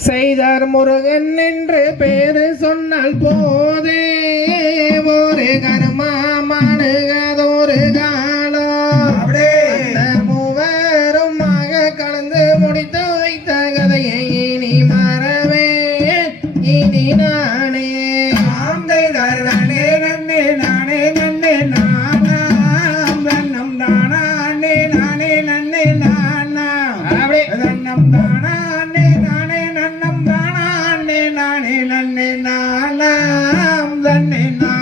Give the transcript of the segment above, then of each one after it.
செய்தார் முருகன் என்று பேரு சொன்னால் போதே ஒரு கர்மா மாடுக தன்னை நன்னை நாலாம் தன்னை நான்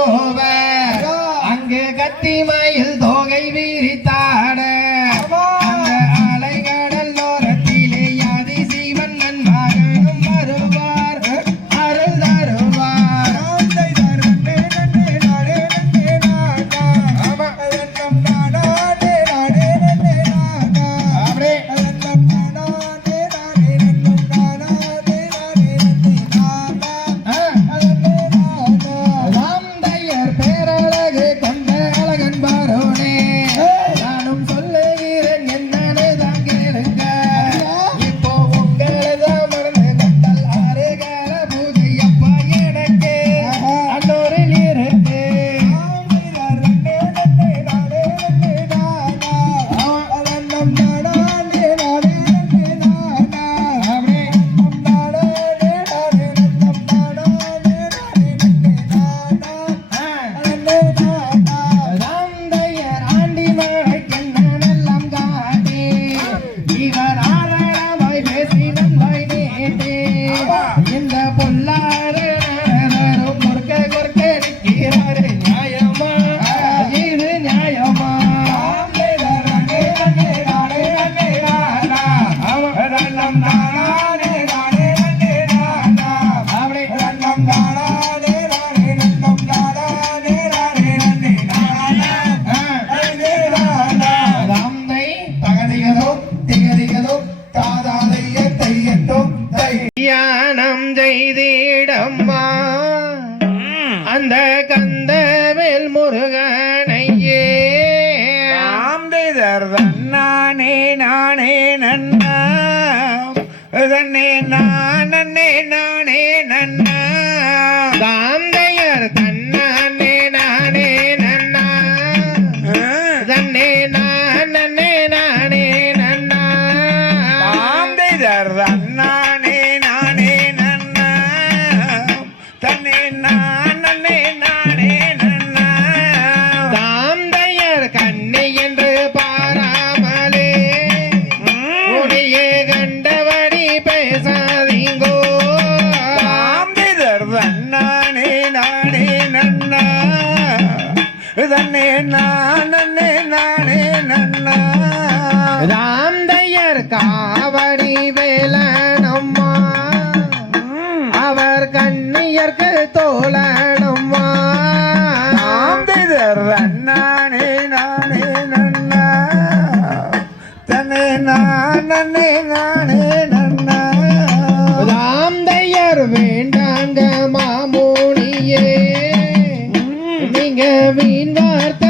போவ. அங்கு கத்தி மயில் தோகை வீ தாதாதைய தையட்டும் தையானம் செய்திடம்மா. அந்த கந்தவேல் முருகனையே. நாம் செய்தர் நானே நானே நன்னா தன்னே நான் தன்னே நானே நானே நன்னா. ராம்தையர் காவடி வேலனம்மா அவர் கண்ணியர்க்கு தோழனம்மா ஆம்பிதர் நன்னானே நானே நன்னா. தன்னே நானே நானே நன்னா. ராம்தையர் வேண்டாங்க மாமூனியே. நீங்க வீண் வார்த்தை